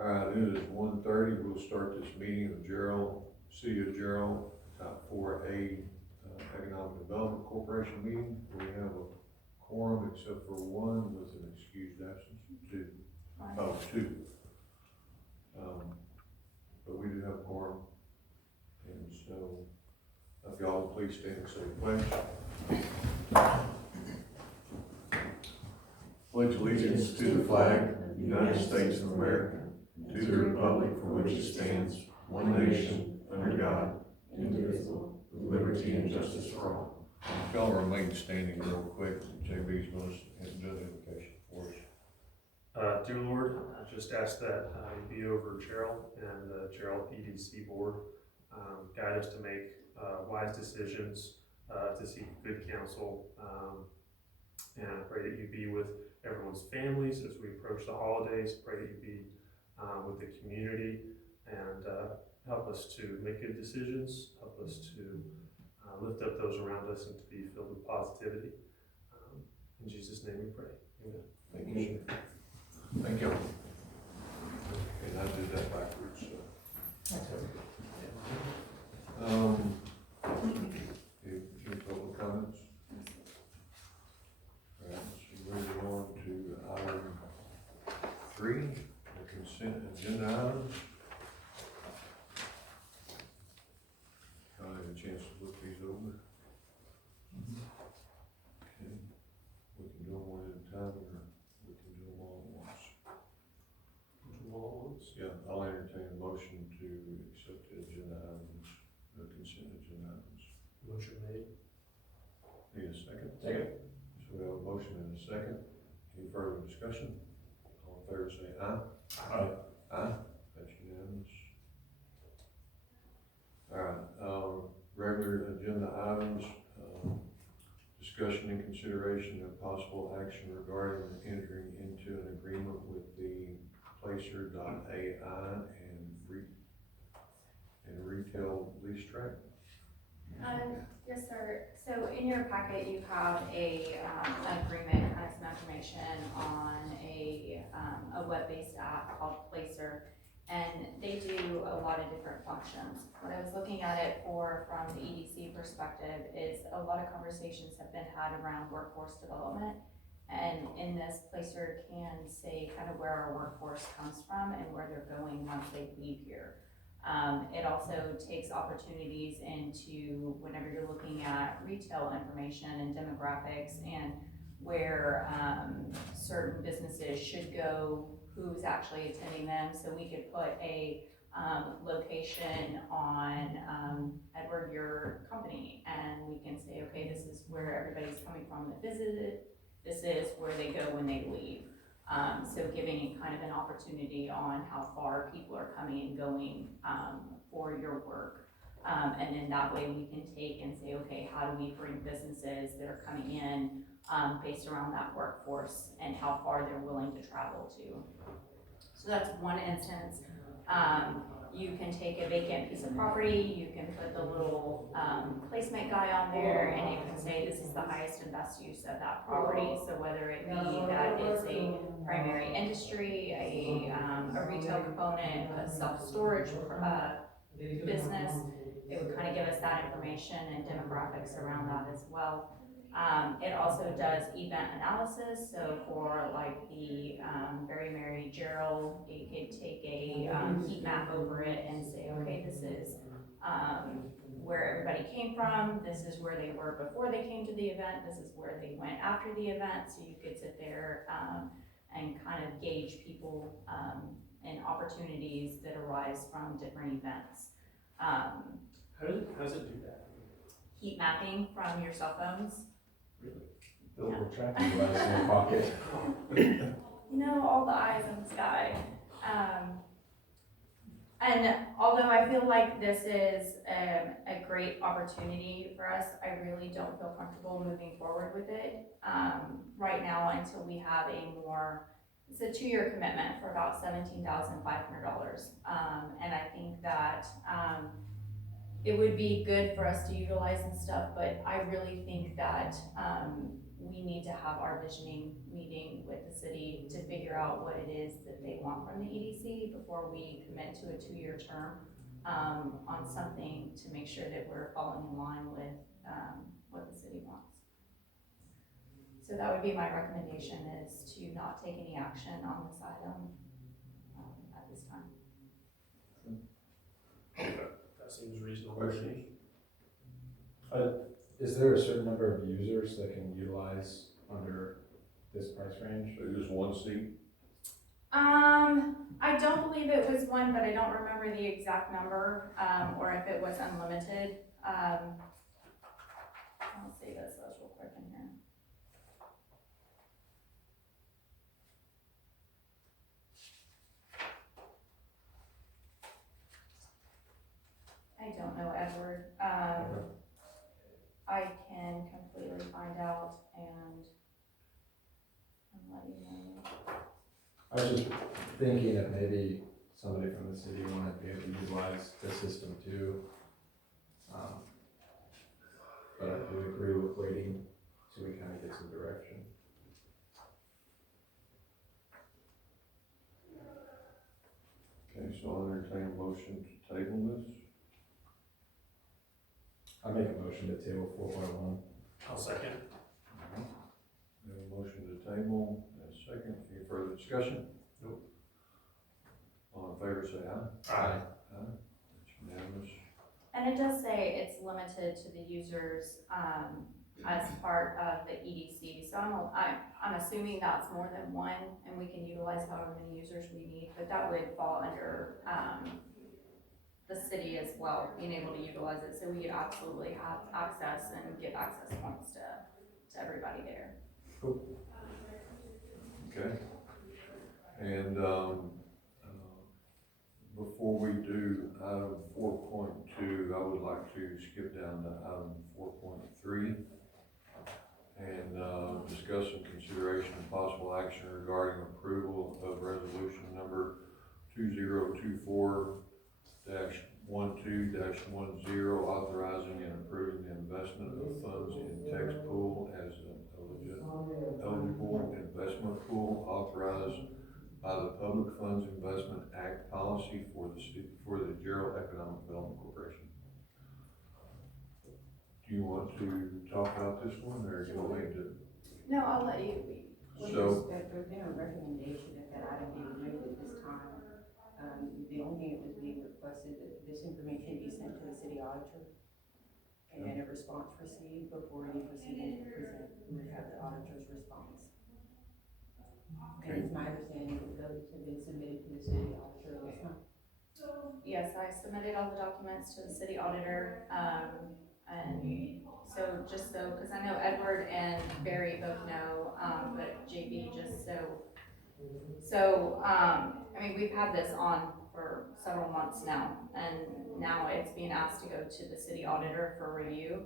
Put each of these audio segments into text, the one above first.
All right, it is 1:30. We'll start this meeting of City of Gerald, Top 4A, Economic Development Corporation meeting. We have a quorum except for one with an excused absence, two. Oh, two. But we do have a quorum. And so, if y'all please stand and say the pledge. Pledge allegiance to the flag of the United States of America, to the republic for which it stands, one nation, under God, indivisible, with liberty and justice for all. If y'all remain standing real quick, JB's going to do the invocation for us. Dear Lord, I just ask that you be over Gerald and the Gerald EDC board. Guide us to make wise decisions, to seek good counsel, and I pray that you be with everyone's families as we approach the holidays. Pray that you be with the community and help us to make good decisions, help us to lift up those around us and to be filled with positivity. In Jesus' name we pray. Amen. Thank you. Thank you. And I did that backwards. Any public comments? All right, so moving on to item 3, the consent agenda items. I had a chance to look these over. Okay. We can do them one at a time, or we can do them all at once. Yeah, I'll entertain a motion to accept the agenda items, the consent agenda items. Motion made. Need a second? Second. So we have a motion and a second. Any further discussion? All in favor say aye. Aye. Aye. That's unanimous. All right, regular agenda items, discussion and consideration of possible action regarding entering into an agreement with the Placer.ai and retail lease track. Yes, sir. So in your packet, you have an agreement, kind of some information on a web-based app called Placer, and they do a lot of different functions. What I was looking at it from the EDC perspective is a lot of conversations have been had around workforce development, and in this, Placer can say kind of where our workforce comes from and where they're going once they leave here. It also takes opportunities into whenever you're looking at retail information and demographics and where certain businesses should go, who's actually attending them. So we could put a location on Edward, your company, and we can say, okay, this is where everybody's coming from that visited, this is where they go when they leave. So giving kind of an opportunity on how far people are coming and going for your work. And then that way we can take and say, okay, how do we bring businesses that are coming in based around that workforce and how far they're willing to travel to. So that's one instance. You can take a vacant piece of property, you can put the little placement guy on there, and you can say this is the highest and best use of that property. So whether it be that it's a primary industry, a retail component, a self-storage business, it would kind of give us that information and demographics around that as well. It also does event analysis, so for like the Very Merry Gerald, you could take a heat map over it and say, okay, this is where everybody came from, this is where they were before they came to the event, this is where they went after the event, so you could sit there and kind of gauge people and opportunities that arise from different events. How does it do that? Heat mapping from your cell phones. Really? The little tracking device in your pocket. You know, all the eyes in the sky. And although I feel like this is a great opportunity for us, I really don't feel comfortable moving forward with it right now until we have it's a 2-year commitment for about $17,500. And I think that it would be good for us to utilize and stuff, but I really think that we need to have our visioning meeting with the city to figure out what it is that they want from the EDC before we commit to a 2-year term, on something to make sure that we're falling in line with, what the city wants. So that would be my recommendation, is to not take any action on this item, at this time. That seems reasonable. Questions? Is there a certain number of users that can utilize under this price range? Just one seat? I don't believe it was one, but I don't remember the exact number, or if it was unlimited. I'll see this real quick in here. I don't know, Edward. I can completely find out and let you know. I was just thinking that maybe somebody from the city might be able to utilize the system too. But I do agree with waiting so we kind of get some direction. Okay, so I'll entertain a motion to table this. I make a motion to table 4.1. I'll second. We have a motion to table, and a second. Any further discussion? Nope. All in favor, say aye. Aye. Aye. It's unanimous. And it does say it's limited to the users, as part of the EDC. So I'm assuming that's more than one, and we can utilize however many users we need, but that would fall under, the city as well, being able to utilize it, so we could absolutely have access and give access points to everybody there. Okay. And, before we do item 4.2, I would like to skip down to item 4.3 and, discuss some consideration and possible action regarding approval of resolution number 2024-12-10, authorizing and approving the investment of funds in text pool as an eligible investment pool authorized by the Public Funds Investment Act policy for the Gerald Economic Development Corporation. Do you want to talk about this one, or do you want me to? No, I'll let you. So, There's been a recommendation that that item be removed at this time. The only thing that was being requested that this information be sent to the city auditor and then a response received before any proceedings were present. We would have the auditor's response. And it's my understanding that those have been submitted to the city auditor at this time. Yes, I submitted all the documents to the city auditor, and so just so, because I know Edward and Barry both know, but JB just so, I mean, we've had this on for several months now, and now it's being asked to go to the city auditor for review.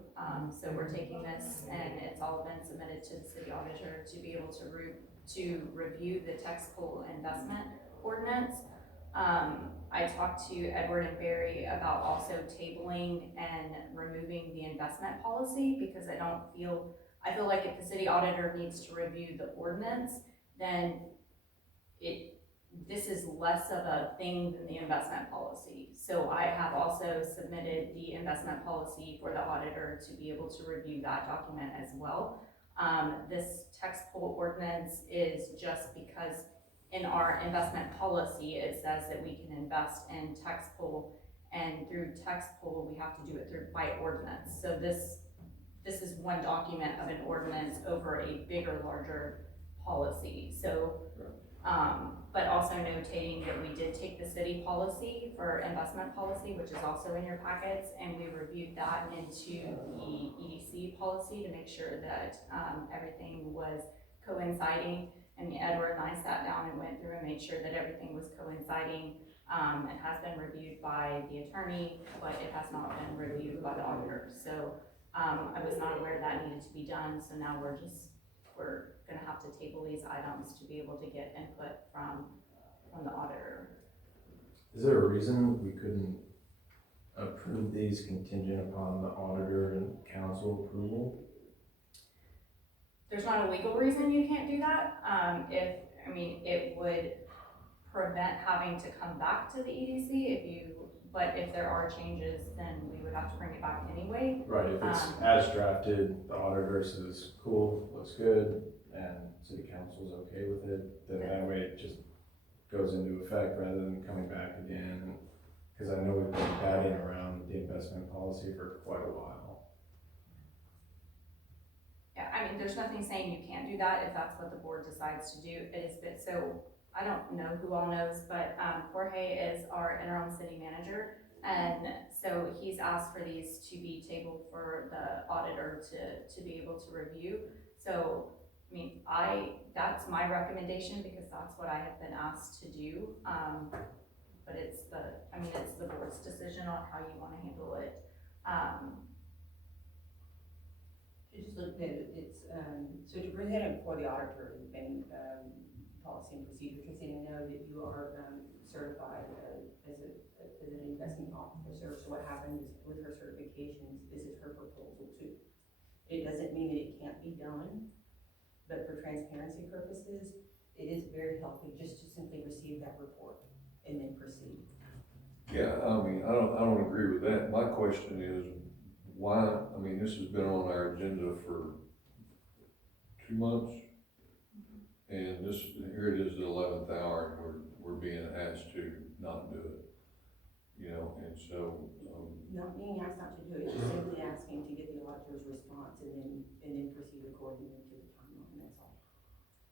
So we're taking this, and it's all been submitted to the city auditor to be able to review the text pool investment ordinance. I talked to Edward and Barry about also tabling and removing the investment policy, because I feel like if the city auditor needs to review the ordinance, then this is less of a thing than the investment policy. So I have also submitted the investment policy for the auditor to be able to review that document as well. This text pool ordinance is just because in our investment policy, it says that we can invest in text pool, and through text pool, we have to do it by ordinance. So this is one document of an ordinance over a bigger, larger policy. So, but also notating that we did take the city policy for investment policy, which is also in your packets, and we reviewed that into the EDC policy to make sure that everything was coinciding. And Edward and I sat down and went through and made sure that everything was coinciding. It has been reviewed by the attorney, but it has not been reviewed by the auditor. So I was not aware that needed to be done. So now we're gonna have to table these items to be able to get input from the auditor. Is there a reason we couldn't approve these contingent upon the auditor and council approval? there's not a legal reason you can't do that. It would prevent having to come back to the EDC but if there are changes, then we would have to bring it back anyway. Right, if it's as drafted, the auditor says, cool, looks good, and city council's okay with it, then that way it just goes into effect rather than coming back again. Cause I know we've been batting around the investment policy for quite a while. Yeah, there's nothing saying you can't do that if that's what the board decides to do. It is bit, so I don't know who all knows, but Jorge is our interim city manager. And so he's asked for these to be tabled for the auditor to be able to review. So, that's my recommendation because that's what I have been asked to do. But it's the board's decision on how you wanna handle it. Just look at it, it's, so to present it before the auditor has been, policy and procedure, because I know that you are, certified, as an investment officer, so what happens with her certifications, this is her proposal too. It doesn't mean that it can't be done, but for transparency purposes, it is very healthy just to simply receive that report and then proceed. Yeah, I don't agree with that. My question is, why, this has been on our agenda for 2 months. And here it is the 11th hour and we're being asked to not do it. And so. Not being asked not to do it, just simply asking to get the auditor's response and then proceed accordingly to the timeline, that's all.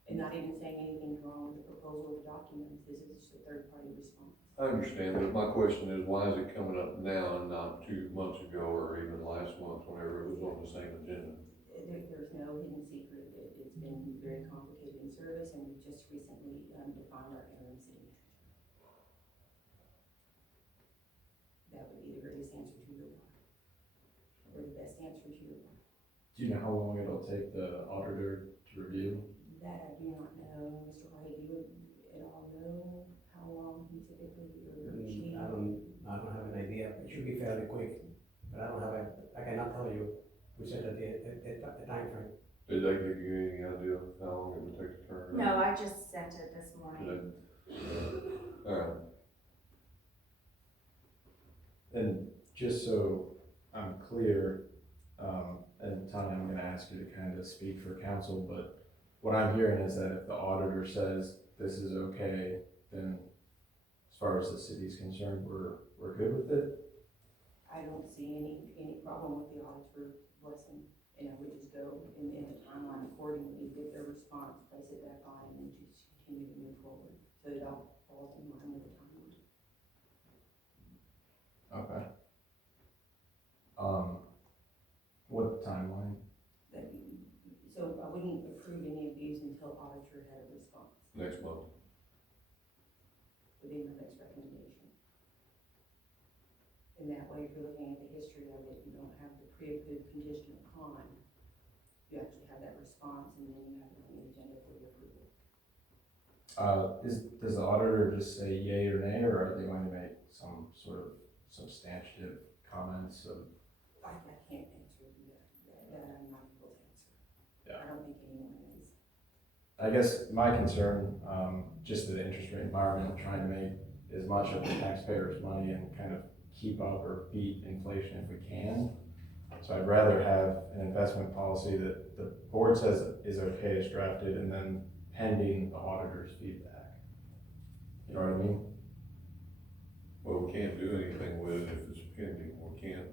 And not even saying anything's wrong with the proposal of the documents, this is just a third-party response. I understand, but my question is, why is it coming up now and not 2 months ago or even last month, whenever it was on the same agenda? There's no hidden secret. It's been very complicated in service, and we've just recently defined our interim city manager. That would be the greatest answer to your why, or the best answer to your why. Do you know how long it'll take the auditor to review? That I do not know. Mr. Jorge, do you at all know how long he typically or she? I don't have an idea. It should be fairly quick, but I cannot tell you. We said that the time frame. Did they give you any idea of how long it would take to turn around? No, I just sent it this morning. All right. And just so I'm clear, and Tanya, I'm gonna ask you to kind of speak for council, but what I'm hearing is that if the auditor says this is okay, then as far as the city's concerned, we're good with it? I don't see any problem with the auditor blessing, and I would just go in the timeline accordingly, get their response, place it back on, and then just continue to move forward, so it all falls in line with the timeline. Okay. What timeline? So I wouldn't approve any of these until auditor had a response, Next month. would be my next recommendation. And that way, if you're looking at the history of it, you don't have the pre-approved condition upon, you actually have that response, and then you have it on the agenda for the approval. Does the auditor just say yay or nay, or are they going to make some sort of substantive comments of? I can't answer that I'm not able to answer. Yeah. I don't think anyone is. I guess my concern, just the interest rate environment, trying to make as much of the taxpayers' money and kind of keep up or beat inflation if we can. So I'd rather have an investment policy that the board says is okay as drafted, and then pending the auditor's feedback. You know what I mean? Well, we can't do anything with it if it's pending. We can't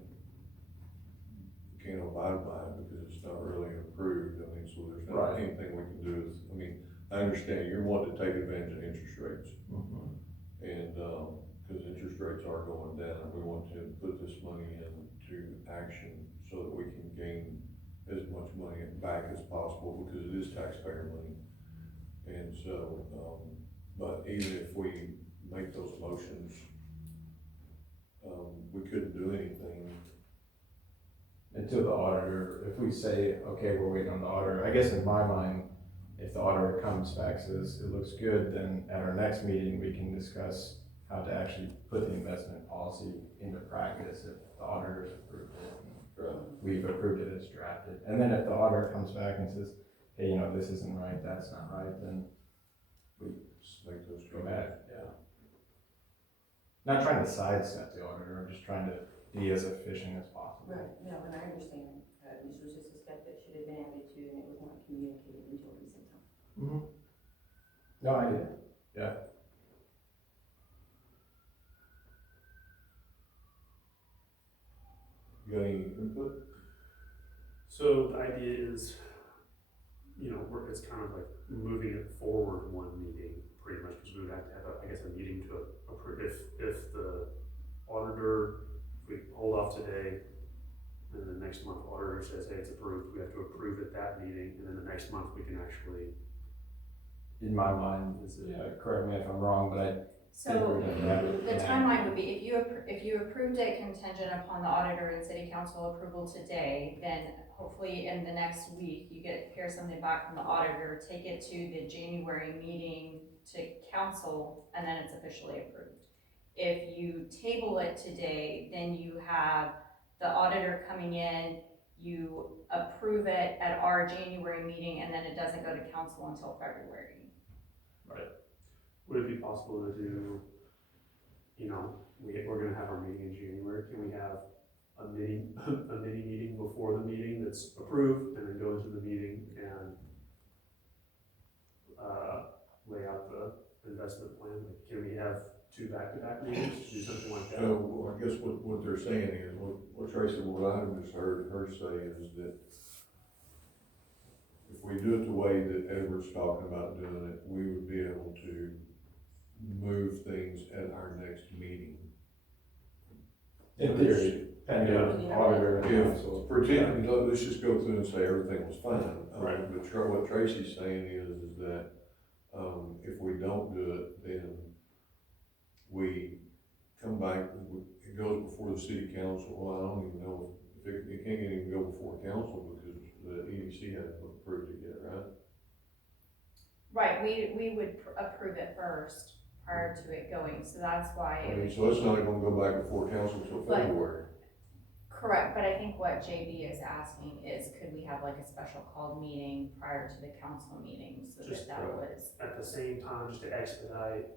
abide by it because it's not really approved. So there's not Right. anything we can do. I understand you're wanting to take advantage of interest rates. Mm-hmm. And, because interest rates are going down, we want to put this money into action so that we can gain as much money back as possible because it is taxpayer money. And so, but even if we make those motions, we couldn't do anything. Until the auditor, if we say, okay, we're waiting on the auditor, I guess in my mind, if the auditor comes back, says it looks good, then at our next meeting, we can discuss how to actually put the investment policy into practice if the auditor's approved it. Right. We've approved it as drafted. And then if the auditor comes back and says, hey, this isn't right, that's not right, then we Just make those go changes. back, yeah. Not trying to sidestep the auditor, I'm just trying to be as efficient as possible. Right, no, and I understand, this was just a step that should have been added to, and it was not communicated until recent time. Mm-hmm. No, I did, yeah. You got any input? So the idea is, it's kind of like moving it forward one meeting, pretty much, because we would have to have, a meeting to approve, if the auditor, if we hold off today, and then next month auditor says, hey, it's approved, we have to approve at that meeting, and then the next month we can actually. In my mind, yeah, correct me if I'm wrong, but I So the timeline would be, if you approved it contingent upon the auditor and city council approval today, then hopefully in the next week, you hear something back from the auditor, take it to the January meeting to council, and then it's officially approved. If you table it today, then you have the auditor coming in, you approve it at our January meeting, and then it doesn't go to council until February. Would it be possible to do, we're gonna have our meeting in January, can we have a mini meeting before the meeting that's approved, and then go into the meeting and lay out the investment plan? Like, can we have 2 back-to-back meetings, do something like that? So, I guess what they're saying is, what Tracy, what I just heard her say is that if we do it the way that Edward's talking about doing it, we would be able to move things at our next meeting. in theory, pending Yeah. auditor and If, council. pretend, let's just go through and say everything was fine. Right. But what Tracy's saying is that, if we don't do it, then we come back, it goes before the city council. Well, I don't even know if it can't even go before council because the EDC hasn't approved it yet, right? Right, we would approve it first prior to it going, so that's why I it mean, would. so it's not gonna go back before council till But- February. Correct, but I think what JB is asking is, could we have like a special called meeting prior to the council meeting, so Just, that was. At the same time, just to expedite,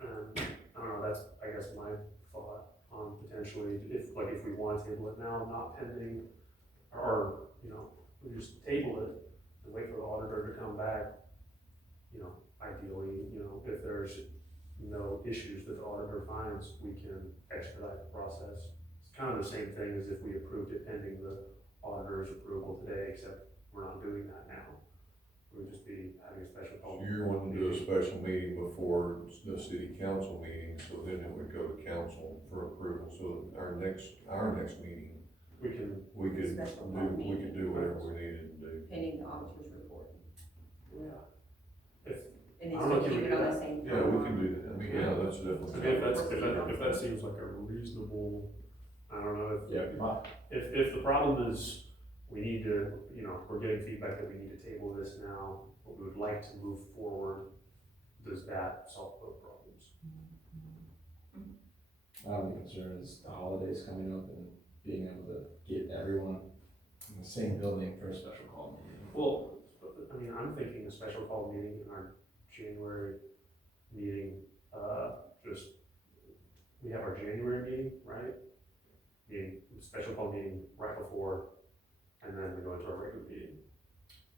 I don't know, that's, I guess, my thought on potentially, if we want to table it now, not pending, or, we just table it and wait for the auditor to come back, ideally, if there's no issues that the auditor finds, we can expedite the process. It's kind of the same thing as if we approved it pending the auditor's approval today, except we're not doing that now. We would just be having a special call. So you're wanting to do a special meeting before the city council meeting, so then it would go to council for approval. So our next meeting, We can, we could Special call do, we meeting. could do whatever we needed to do. Pending the auditor's report. yeah. And I then don't know if still you keep would it on do the same. Yeah, we can do that. I mean, yeah, that's definitely. I mean, if that seems like a reasonable, I don't know, if the problem is, we need to, we're getting feedback that we need to table this now, but we would like to move forward, does that solve both problems? My only concern is the holidays coming up and being able to get everyone in the same building for a special call meeting. Well, I mean, I'm thinking a special call meeting in our January meeting, we have our January meeting, right? Special call meeting right before, and then we go into our regular meeting.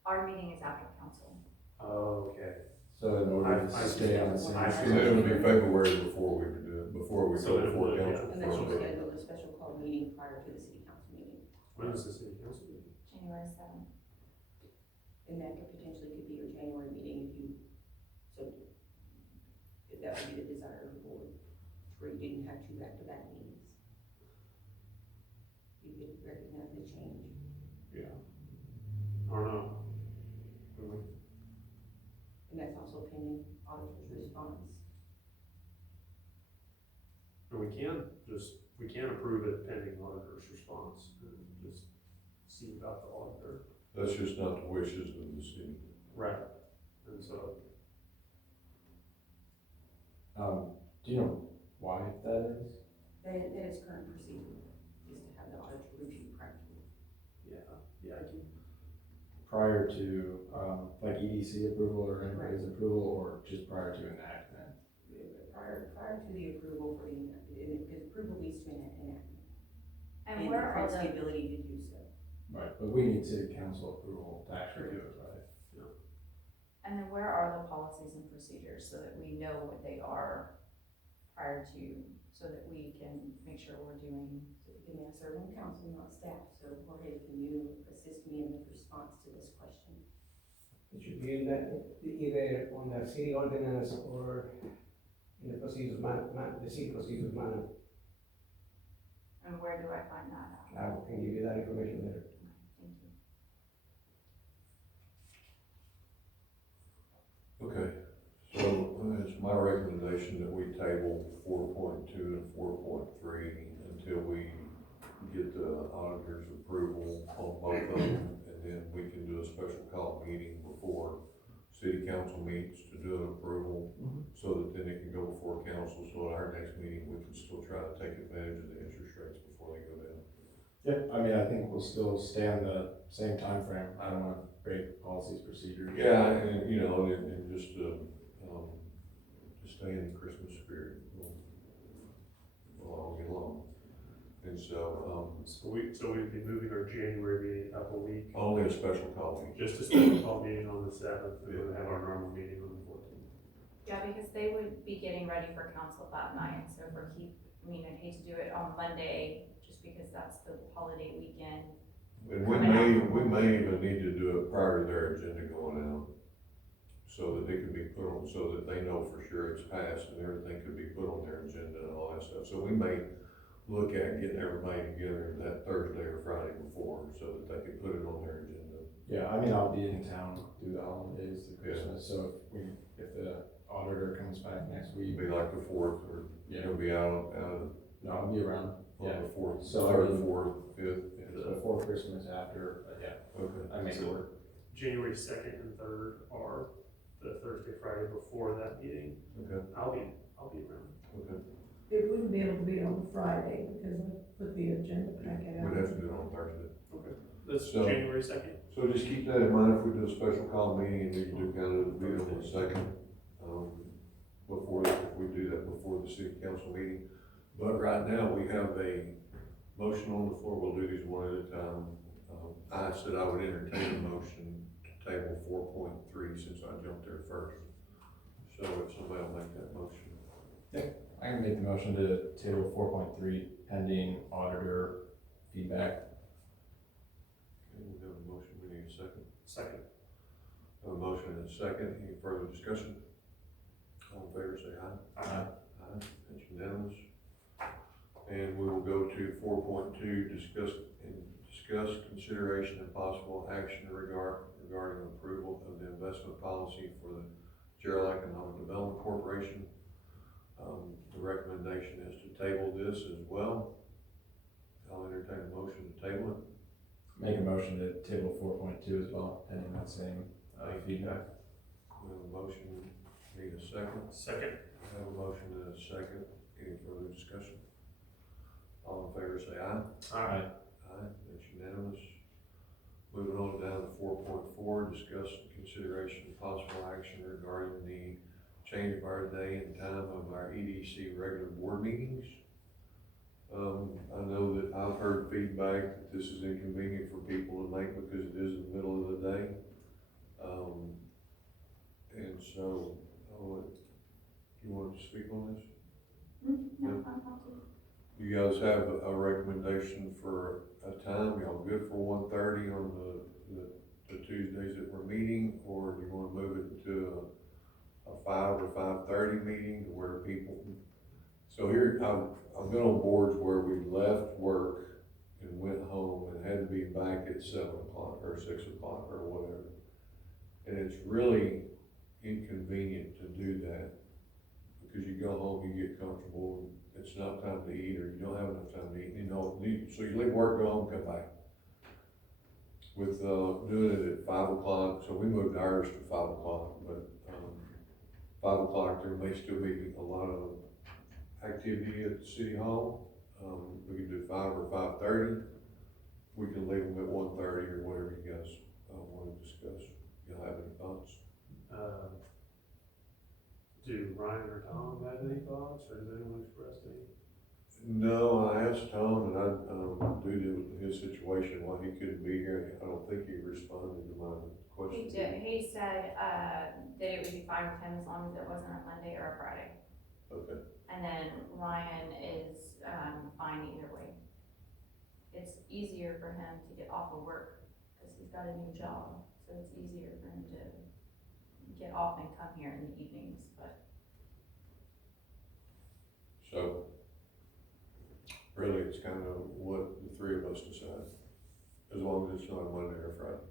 Our meeting is after council. Oh, okay. So in order I to stay on the same. I So it would be February before we could do it, before we So go it before would, council. yeah. And then you first. schedule a special call meeting prior to the city council meeting. When is the city council meeting? January 7th. And that could potentially be your January meeting if that would be the desire of the board, where you didn't have 2 back-to-back meetings. You could recognize the change. Yeah. I don't know. And that's also pending auditor's response. And we can approve it pending auditor's response, and just see about the auditor. That's just not the wishes of the city. Right. And so, Do you know why that is? That is current procedure, is to have the auditor review prior to. yeah, I can, prior to, like EDC approval or anybody's approval, or just prior to enactment? Prior to the approval for the, because approval leads to an enactment. And where are creates the the, ability to do so. Right, but we need city council approval to actually do it, right? and then where are the policies and procedures so that we know what they are prior to, so that we can make sure we're doing. And I serve on council, not staff, so Jorge, can you assist me in the response to this question? It should be in the, either on the city ordinance or in the procedures the city procedures manual. And where do I find that out? I can give you that information later. Thank you. Okay, so it's my recommendation that we table 4.2 and 4.3 until we get the auditor's approval on both of them, and then we can do a special call meeting before city council meets to do an approval, so that then it can go before council, so at our next meeting, we can still try to take advantage of the interest rates before they go down. Yeah, I mean, I think we'll still stay on the same time frame. I don't wanna break policies, procedures. Yeah, and, you know, and just to stay in the Christmas spirit, we'll all get along. And so, So we'd be moving our January meeting up a week, only a special call meeting. just a special call meeting on the 7th, and we'll have our normal meeting on the 14th. Yeah, because they would be getting ready for council that night, so if we're I'd hate to do it on Monday, just because that's the holiday weekend. And we may even need to do it prior to their agenda going out, so that it can be put on, so that they know for sure it's passed and everything could be put on their agenda and all that stuff. So we may look at getting everybody together that Thursday or Friday before, so that they can put it on their agenda. Yeah, I mean, I'll be in town through the holidays, through Christmas, so if the auditor comes back next week, It'd be like the 4th, or yeah, you'll be out of, no, I'll be around, on yeah. the 4th, So, 3rd, 4th, 5th. Before Christmas, after, yeah, Okay. I make it work. January 2nd and 3rd are the Thursday, Friday before that meeting. Okay, I'll be around. okay. It wouldn't be able to be on Friday because I put the agenda packet out. We'd have to do it on Thursday. That's So- January 2nd. So just keep that in mind if we do a special call meeting, and then you do kind of be on the 2nd, if we do that before the city council meeting. But right now, we have a motion on the floor, we'll do these one at a time. I said I would entertain a motion to table 4.3 since I jumped there first. So if somebody will make that motion. I can make the motion to table 4.3 pending auditor feedback. Okay, we have a motion, we need a second. Second. Have a motion and a second, any further discussion? All in favor, say aye. Aye. Aye, that's unanimous. And we will go to 4.2, discuss consideration and possible action regarding approval of the investment policy for the Gerald Economic Development Corporation. The recommendation is to table this as well. I'll entertain a motion to table it. Make a motion to table 4.2 as well, pending that same feedback. We have a motion, need a second. Second. I have a motion and a second, any further discussion? All in favor say aye. Aye. Aye, that's unanimous. Moving on down to 4.4, discuss consideration and possible action regarding the change of our day and time of our EDC regular board meetings. I know that I've heard feedback that this is inconvenient for people to make because it is in the middle of the day. And so, you want to speak on this? No, I'm happy. You guys have a recommendation for a time, y'all good for 1:30 on the Tuesdays that we're meeting, or do you wanna move it to a 5 or 5:30 meeting to where people, so here, I've been on boards where we left work and went home and had to be back at 7 o'clock or 6 o'clock or whatever. And it's really inconvenient to do that, because you go home, you get comfortable, and it's not time to eat, or you don't have enough time to eat, so you leave work, go home, come back. With, doing it at 5 o'clock, so we moved ours to 5 o'clock, but, 5 o'clock, there may still be a lot of activity at the city hall. We can do 5 or 5:30, we can leave them at 1:30 or whatever you guys want to discuss? Y'all have any thoughts? Do Ryan or Tom have any thoughts, or has anyone expressed any? No, I asked Tom, and due to his situation, why he couldn't be here, I don't think he responded to my question. He did, he said, that it would be fine with him as long as it wasn't a Monday or a Friday. Okay, And then Ryan is, fine either way. It's easier for him to get off of work, cause he's got a new job, so it's easier for him to get off and come here in the evenings, but. so really, it's kind of what the three of us decide, as long as it's not a Monday or Friday.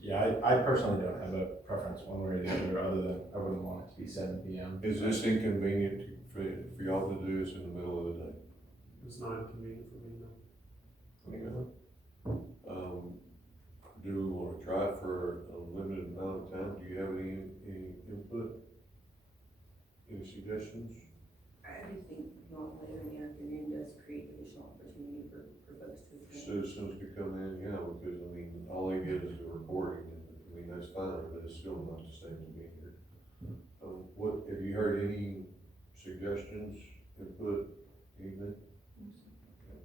Yeah, I personally don't have a preference one way or the other, other than I wouldn't want it to be 7 PM. Is this inconvenient for y'all to do this in the middle of the day? It's not inconvenient for me, no. Do we want to try it for a limited amount of time? Do you have any input? Any suggestions? I do think going later in the afternoon does create additional opportunity for folks to attend. Citizens could come in, yeah, because, I mean, all they get is the recording, and, I mean, that's fine, but it's still not the same as being here. What, have you heard any suggestions, input, anything? Okay.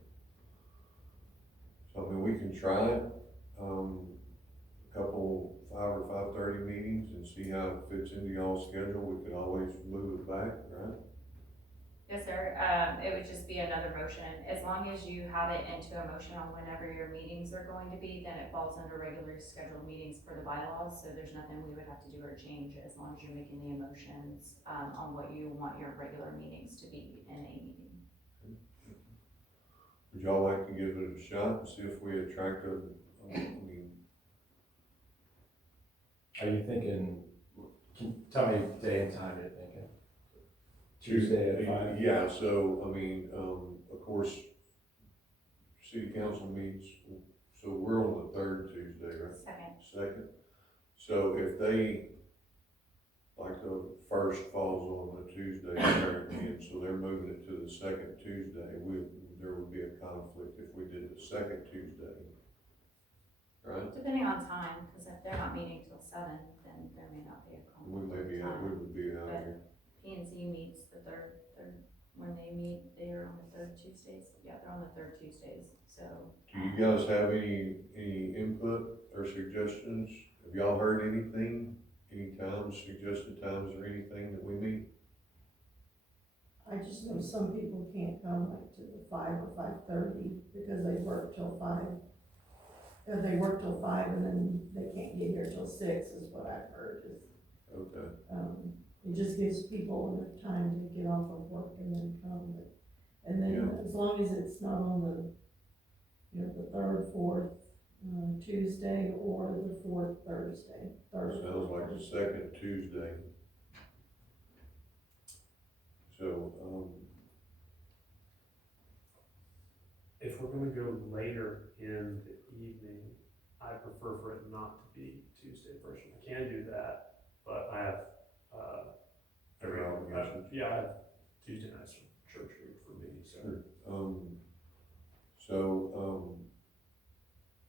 So, I mean, we can try it, a couple 5 or 5:30 meetings and see how it fits into y'all's schedule. We could always move it back, right? Yes, sir, it would just be another motion, as long as you have it into a motion on whenever your meetings are going to be, then it falls under regularly scheduled meetings for the bylaws, so there's nothing we would have to do or change, as long as you're making the motions, on what you want your regular meetings to be in a meeting. Would y'all like to give it a shot and see if we attract I mean, Are you thinking, tell me day and time you're thinking? Tuesday at 5? Yeah, so, I mean, of course, city council meets, so we're on the 3rd Tuesday, right? Second. So if they, like the first falls on a Tuesday, and so they're moving it to the 2nd Tuesday, there would be a conflict if we did the 2nd Tuesday, right? Depending on time, because if they're not meeting till 7, then there may not be a We conflict may of be, time. we would be out here. P and Z meets the third, when they meet, they're on the 3rd Tuesdays, yeah, they're on the 3rd Tuesdays, so. Do you guys have any input or suggestions? Have y'all heard anything? Any times, suggested times or anything that we meet? I just know some people can't come like to the 5 or 5:30 because they work till 5. They work till 5 and then they can't get here till 6 is what I've heard is, Okay. it just gives people enough time to get off of work and then come, and then as long as it's not on the 3rd, 4th, Tuesday or the 4th Thursday. Sounds like the 2nd Tuesday. So, If we're gonna go later in the evening, I prefer for it not to be Tuesday personally. I can do that, but I have, Other obligations. yeah, I have Tuesday nights from church group for me, so.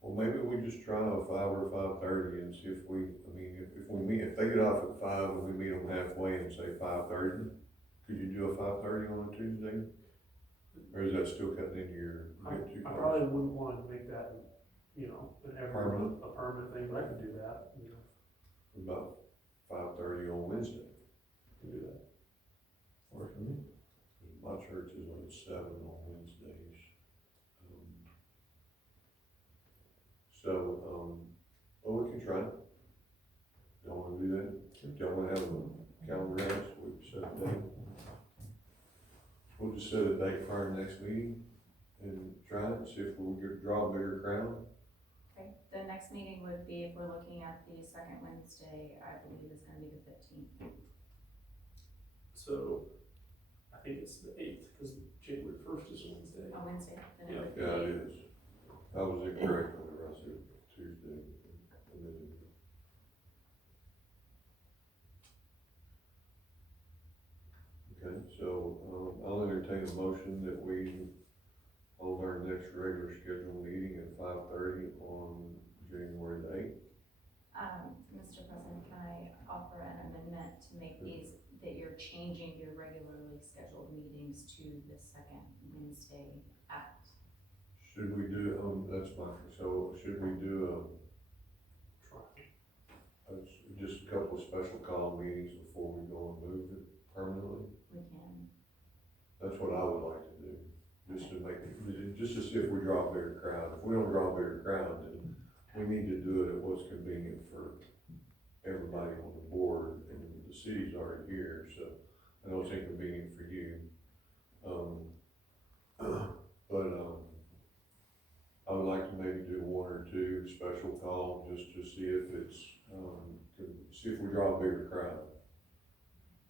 well, maybe we just try a 5 or 5:30 and see if we, I mean, if we meet, if they get off at 5 and we meet them halfway and say 5:30, could you do a 5:30 on a Tuesday? Or is that still cutting into your, I get too close? probably wouldn't want to make that, Permanent. a permanent thing, but I could do that, About 5:30 on Wednesday. can do that. Work for me. My church is at 7 on Wednesdays. Well, we can try. Y'all wanna do that? Y'all wanna have a calendar out, so we can set a date? We'll just set a date for our next meeting and try it, see if we'll draw a bigger crowd. Okay, the next meeting would be, if we're looking at the second Wednesday, I believe is gonna be the 15th. So, I think it's the 8th, because January 1st is Wednesday. On Wednesday, then it would be. Yeah, it is. I was incorrect whenever I said Tuesday. Okay, so, I'll entertain a motion that we hold our next regular scheduled meeting at 5:30 on January the eighth. Mr. President, can I offer an amendment to make these, that you're changing your regularly scheduled meetings to the second Wednesday at, Should we do, so should we do just a couple of special call meetings before we go and move it permanently? we can, That's what I would like to do, just to make, just to see if we draw a bigger crowd. If we don't draw a bigger crowd, then we need to do it at what's convenient for everybody on the board, and the city's already here, so I know it's inconvenient for you. I would like to maybe do one or two special calls just to see if it's, see if we draw a bigger crowd.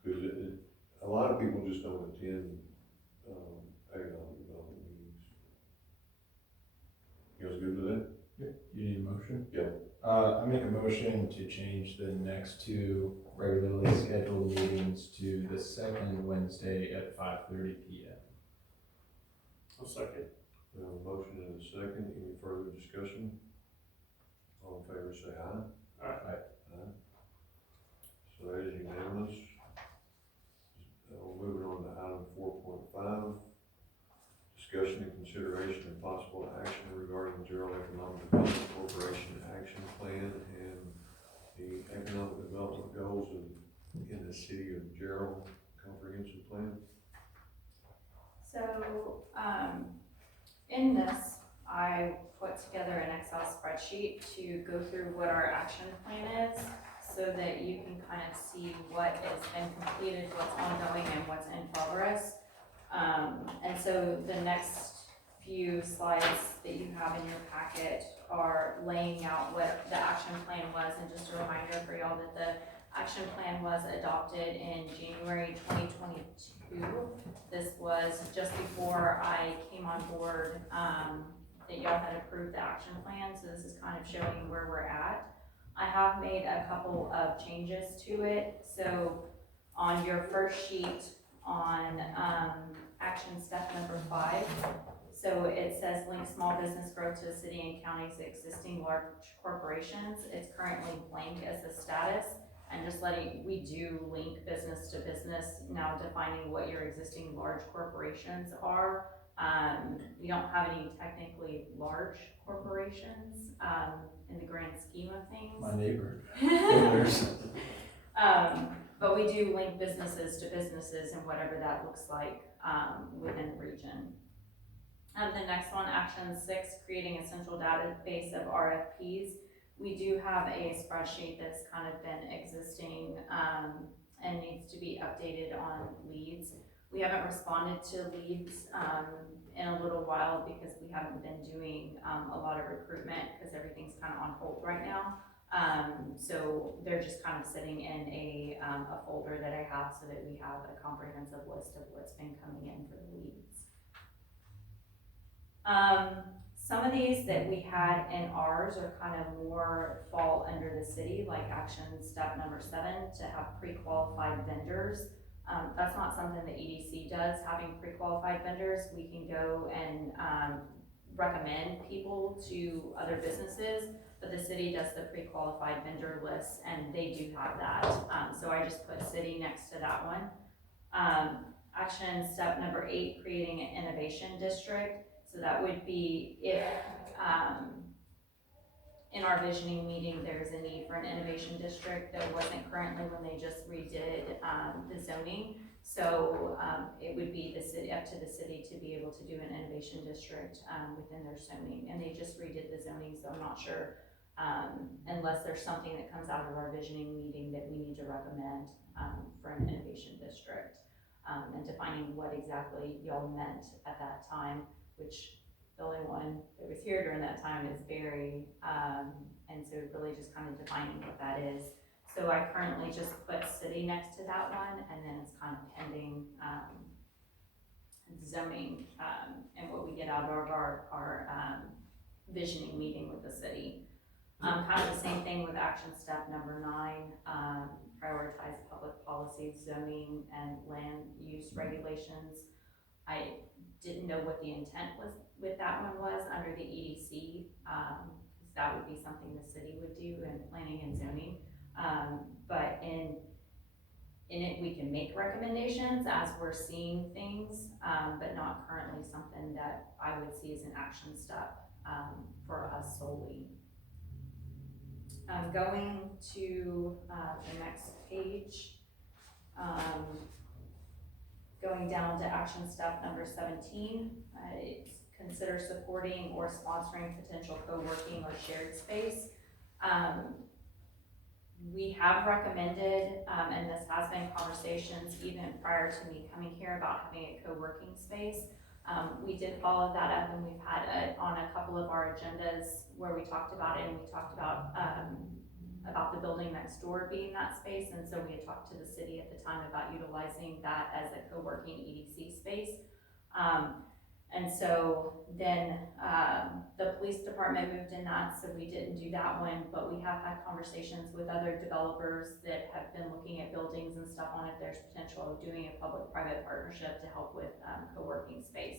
Cause a lot of people just don't attend, economic development meetings. You guys good with that? You need a motion? Yep. I make a motion to change the next two regularly scheduled meetings to the second Wednesday at 5:30 p.m. I'll second. We have a motion and a second. Any further discussion? All in favor say aye. Aye. Aye. So that is unanimous. Moving on to item 4.5. Discussion and consideration and possible action regarding the General Economic Development Corporation Action Plan and the Economic Development Goals in the City of Gerald Comprehensive Plan. so, in this, I put together an Excel spreadsheet to go through what our action plan is, so that you can kind of see what has been completed, what's ongoing, and what's in progress. And so the next few slides that you have in your packet are laying out what the action plan was, and just a reminder for y'all that the action plan was adopted in January 2022. This was just before I came on board, that y'all had approved the action plan, so this is kind of showing where we're at. I have made a couple of changes to it. So on your first sheet on action step number 5, so it says link small business growth to the city and county's existing large corporations. It's currently blank as the status, and just we do link business to business, now defining what your existing large corporations are. We don't have any technically large corporations in the grand scheme of things. My neighbor. But we do link businesses to businesses and whatever that looks like within the region. The next one, action 6, creating a central database of RFPs. We do have a spreadsheet that's kind of been existing and needs to be updated on leads. We haven't responded to leads in a little while because we haven't been doing a lot of recruitment because everything's kind of on hold right now. So they're just kind of sitting in a folder that I have so that we have a comprehensive list of what's been coming in for the leads. Some of these that we had in ours are kind of more fall under the city, like action step number 7, to have pre-qualified vendors. That's not something that EDC does, having pre-qualified vendors. We can go and recommend people to other businesses, but the city does the pre-qualified vendor list, and they do have that. So I just put city next to that one. Action step number 8, creating an innovation district. So that would be if in our visioning meeting, there's a need for an innovation district. There wasn't currently when they just redid the zoning. So it would be the city, up to the city to be able to do an innovation district within their zoning. And they just redid the zoning, so I'm not sure, unless there's something that comes out of our visioning meeting that we need to recommend for an innovation district. And defining what exactly y'all meant at that time, which the only one that was here during that time is Barry, and so really just kind of defining what that is. So I currently just put city next to that one, and then it's kind of pending zoning and what we get out of our visioning meeting with the city. Kind of the same thing with action step number 9, prioritize public policy, zoning, and land use regulations. I didn't know what the intent was with that one was under the EDC. that would be something the city would do in planning and zoning. But in it, we can make recommendations as we're seeing things, but not currently something that I would see as an action step, for us solely. Going to, the next page, going down to action step number 17, it's consider supporting or sponsoring potential co-working or shared space. We have recommended, and this has been conversations even prior to me coming here about having a co-working space. We did follow that up, and we've had it on a couple of our agendas where we talked about it, and we talked about the building next door being that space, and so we had talked to the city at the time about utilizing that as a co-working EDC space. And so then the police department moved in that, so we didn't do that one, but we have had conversations with other developers that have been looking at buildings and stuff on if there's potential of doing a public-private partnership to help with co-working space.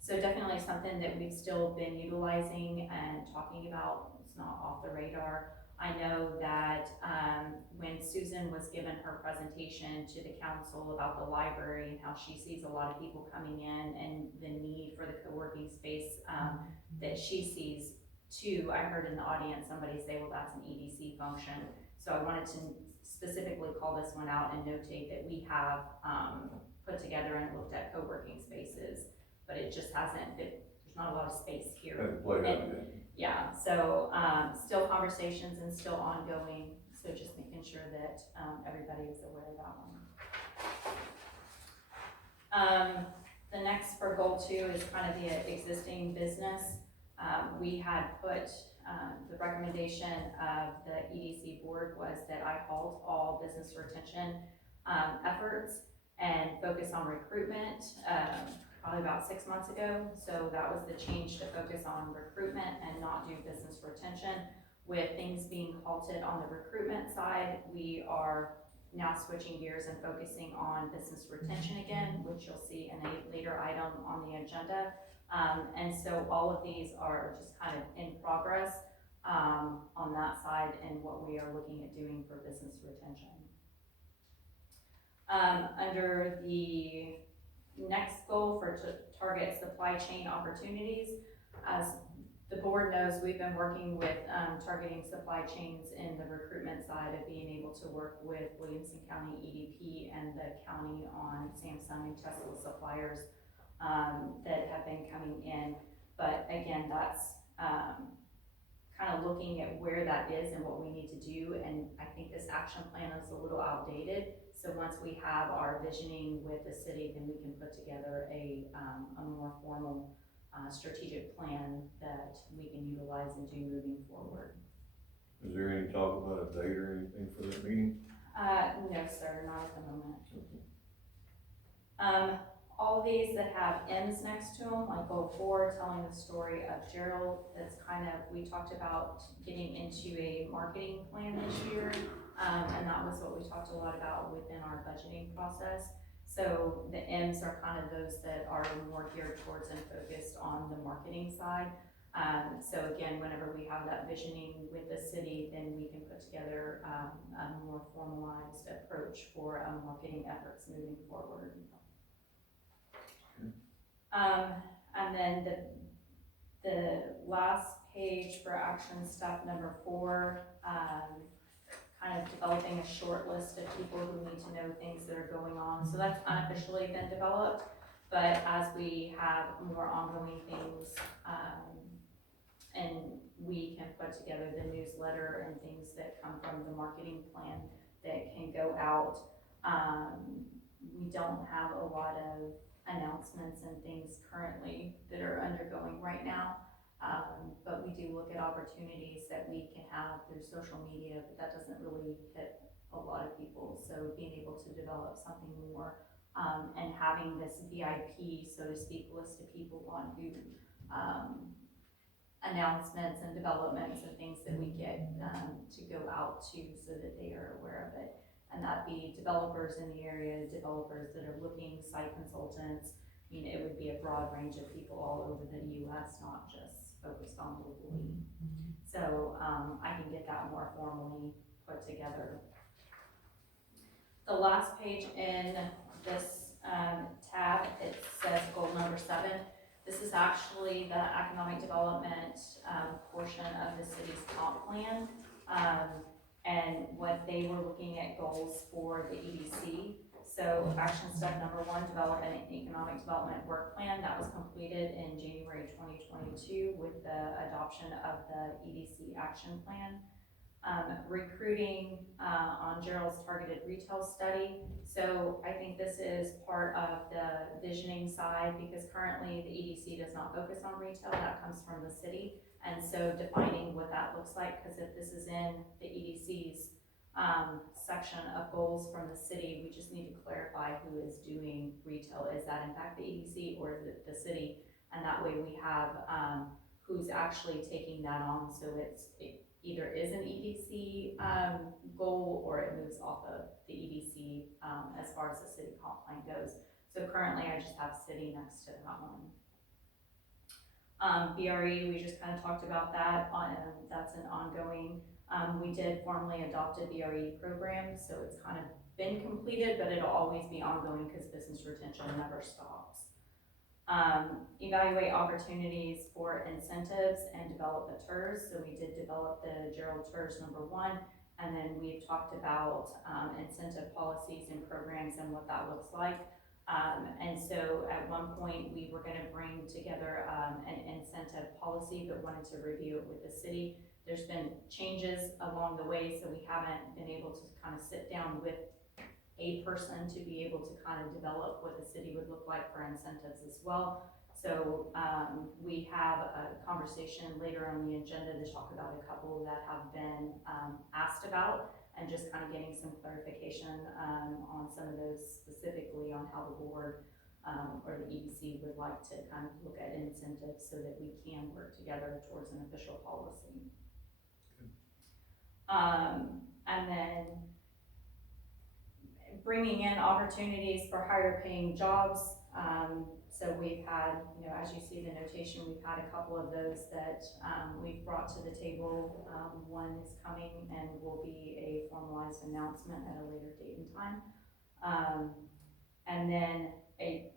So definitely something that we've still been utilizing and talking about. It's not off the radar. I know that when Susan was given her presentation to the council about the library and how she sees a lot of people coming in and the need for the co-working space that she sees too, I heard in the audience somebody say, well, that's an EDC function. So I wanted to specifically call this one out and notate that we have put together and looked at co-working spaces, but it just hasn't, there's not a lot of space here. Hasn't played out yet. Yeah, so still conversations and still ongoing, so just making sure that everybody is aware of that one. The next for goal 2 is kind of the existing business. We had put, the recommendation of the EDC board was that I halt all business retention efforts and focus on recruitment. Probably about 6 months ago. So that was the change, to focus on recruitment and not do business retention. With things being halted on the recruitment side, we are now switching gears and focusing on business retention again, which you'll see in a later item on the agenda. And so all of these are just kind of in progress on that side and what we are looking at doing for business retention. Under the next goal for target supply chain opportunities, as the board knows, we've been working with targeting supply chains in the recruitment side of being able to work with Williamson County EDP and the county on Samsung and Tesla suppliers that have been coming in. But again, that's kind of looking at where that is and what we need to do, and I think this action plan is a little outdated. So once we have our visioning with the city, then we can put together a more formal strategic plan that we can utilize and do moving forward. Is there any talk about a date or anything for that meeting? No, sir, not at the moment. All of these that have M's next to them, like goal 4, telling the story of Gerald, that's kind of, we talked about getting into a marketing plan this year, and that was what we talked a lot about within our budgeting process. So the M's are kind of those that are more geared towards and focused on the marketing side. So again, whenever we have that visioning with the city, then we can put together a more formalized approach for marketing efforts moving forward. And then the last page for action step number 4, kind of developing a short list of people who need to know things that are going on. So that's unofficially been developed, but as we have more ongoing things, and we can put together the newsletter and things that come from the marketing plan that can go out. We don't have a lot of announcements and things currently that are undergoing right now. But we do look at opportunities that we can have through social media, but that doesn't really hit a lot of people. So being able to develop something more, and having this VIP, so to speak, list of people on who, announcements and developments and things that we get to go out to, so that they are aware of it. And that be developers in the area, developers that are looking, site consultants. I mean, it would be a broad range of people all over the US, not just focused on locally. So, I can get that more formally put together. The last page in this, tab, it says goal number 7. This is actually the economic development, portion of the city's comp plan. And what they were looking at goals for the EDC. So action step number 1, develop an economic development work plan that was completed in January 2022 with the adoption of the EDC action plan. Recruiting on Gerald's targeted retail study. So I think this is part of the visioning side because currently the EDC does not focus on retail, that comes from the city. And so defining what that looks like, because if this is in the EDC's section of goals from the city, we just need to clarify who is doing retail. Is that in fact the EDC or is it the city? And that way we have who's actually taking that on, so it either is an EDC goal or it moves off of the EDC as far as the city comp plan goes. So currently I just have city next to that one. BRE, we just kind of talked about that, that's an ongoing, we did formally adopt a BRE program, so it's kind of been completed, but it'll always be ongoing because business retention never stops. Evaluate opportunities for incentives and develop the TERS. So we did develop the Gerald TERS number 1, and then we've talked about incentive policies and programs and what that looks like. And so at one point we were going to bring together an incentive policy, but wanted to review it with the city. There's been changes along the way, so we haven't been able to kind of sit down with a person to be able to kind of develop what the city would look like for incentives as well. So we have a conversation later on the agenda to talk about a couple that have been asked about, and just kind of getting some clarification on some of those, specifically on how the board or the EDC would like to kind of look at incentives so that we can work together towards an official policy. And then bringing in opportunities for higher paying jobs. So we've had, as you see the notation, we've had a couple of those that we've brought to the table. One is coming and will be a formalized announcement at a later date and time. And then I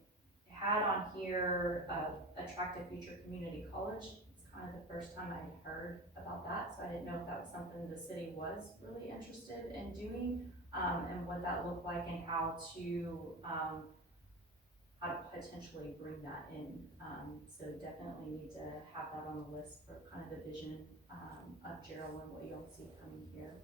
had on here Attractive Future Community College. It's kind of the first time I heard about that, so I didn't know if that was something the city was really interested in doing. And what that looked like and how to potentially bring that in. So definitely need to have that on the list for kind of the vision of Gerald and what you'll see coming here.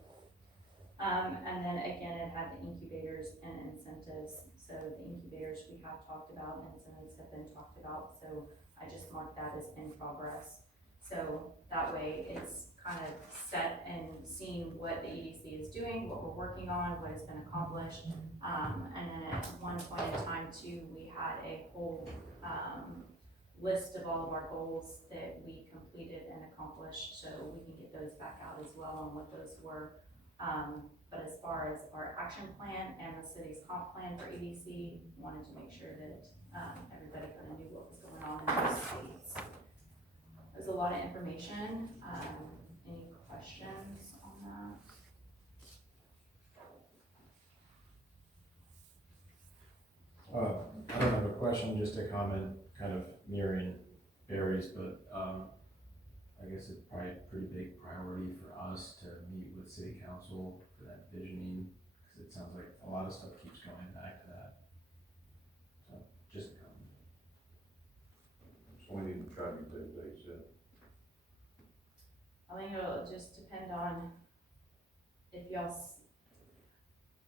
And then again, it had the incubators and incentives. So the incubators we have talked about, and incentives have been talked about. So I just marked that as in progress. So that way it's kind of set and seeing what the EDC is doing, what we're working on, what has been accomplished. And then at one point in time too, we had a whole list of all of our goals that we completed and accomplished, so we can get those back out as well on what those were. But as far as our action plan and the city's comp plan for EDC, wanted to make sure that everybody kind of knew what was going on in those states. There's a lot of information. Any questions on that? I don't have a question, just a comment, kind of mirroring Barry's, but I guess it's probably a pretty big priority for us to meet with city council for that visioning, because it sounds like a lot of stuff keeps going back to that. So, just a comment. So we need to try to get those dates set. I think it'll just depend on if y'all,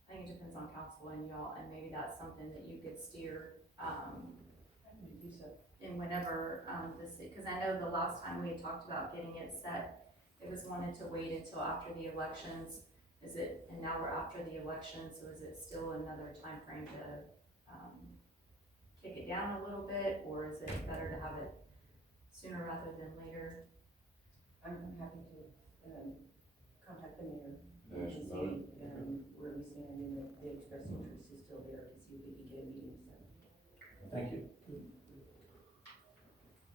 I think it depends on council and y'all, and maybe that's something that you could steer, in whenever, because I know the last time we had talked about getting it set, it was wanted to wait until after the elections. And now we're after the election, so is it still another time frame to, kick it down a little bit, or is it better to have it sooner rather than later? I'm happy to contact the mayor Yes, and see where we stand, and if the express interest is still there, to see if we can get a meeting set. Thank you.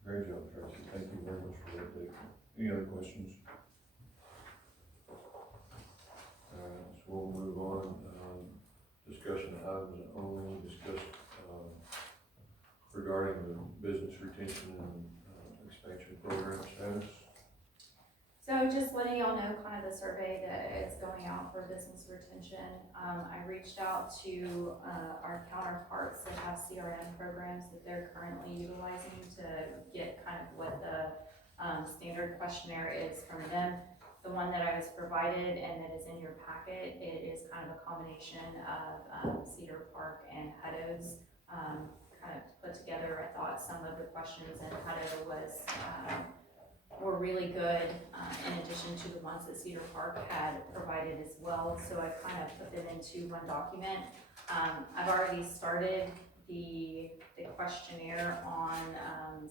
Great job, Tracy. Thank you very much for that. Any other questions? So we'll move on. Discussion items only, discuss, regarding the business retention and, expansion program status. So just letting y'all know kind of the survey that is going out for business retention. I reached out to, our counterparts that have CRM programs that they're currently utilizing to get kind of what the, standard questionnaire is from them. The one that I was provided and that is in your packet, it is kind of a combination of, Cedar Park and Hutto's, kind of put together. I thought some of the questions in Hutto were really good, in addition to the ones that Cedar Park had provided as well. So I kind of put them into one document. I've already started the questionnaire on,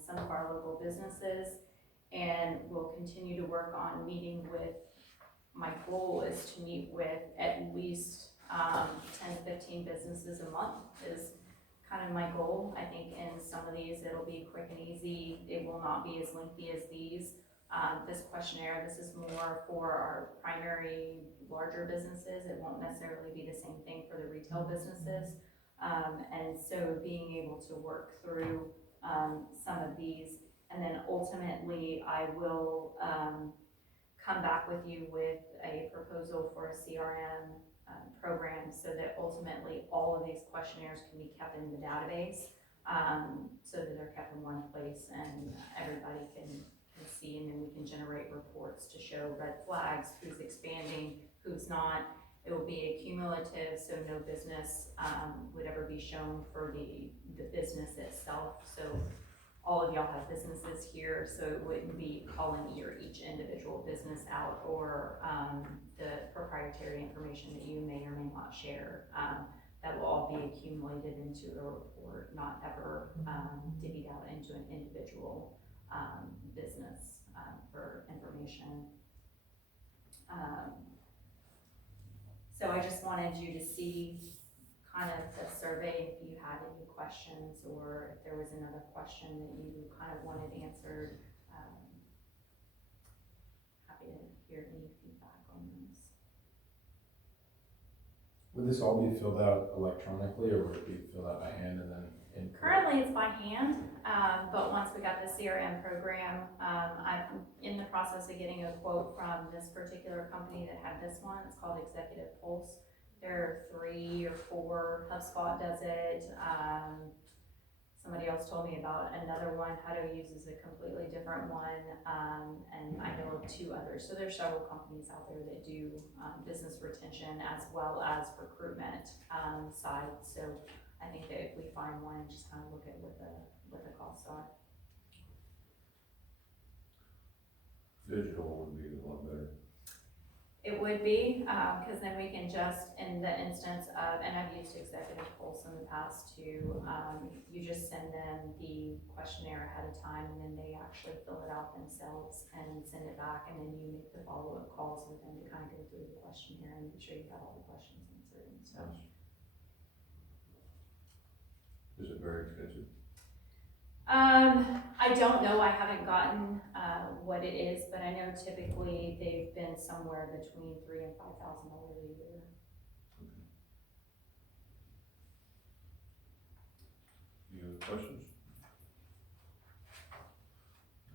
some of our local businesses, and we'll continue to work on meeting with, my goal is to meet with at least, 10 to 15 businesses a month is kind of my goal. I think in some of these, it'll be quick and easy. It will not be as lengthy as these. This questionnaire, this is more for our primary larger businesses. It won't necessarily be the same thing for the retail businesses. And so being able to work through, some of these, and then ultimately I will, come back with you with a proposal for a CRM program, so that ultimately all of these questionnaires can be kept in the database, so that they're kept in one place and everybody can see, and then we can generate reports to show red flags, who's expanding, who's not. It will be a cumulative, so no business would ever be shown for the business itself. So all of y'all have businesses here, so it wouldn't be calling each individual business out, or the proprietary information that you may or may not share. That will all be accumulated into a report, not ever divvied out into an individual business for information. So I just wanted you to see kind of the survey, if you had any questions, or if there was another question that you kind of wanted answered. Happy to hear any feedback on this. Would this all be filled out electronically, or would it be filled out by hand and then in? Currently it's by hand, but once we got the CRM program, I'm in the process of getting a quote from this particular company that had this one. It's called Executive Pulse. There are 3 or 4, HubSpot does it. Somebody else told me about another one. Hutto uses a completely different one, and I know of 2 others. So there's several companies out there that do business retention as well as recruitment side. So I think that if we find one, just kind of look at what the costs are. Digital would be a lot better. It would be, because then we can just, in the instance of, and I've used Executive Pulse in the past too, you just send them the questionnaire ahead of time, and then they actually fill it out themselves and send it back, and then you make the follow-up calls with them to kind of go through the questionnaire and make sure you have all the questions answered and stuff. Is it very expensive? I don't know, I haven't gotten, what it is, but I know typically they've been somewhere between $3,000 and $5,000 a year. Any other questions?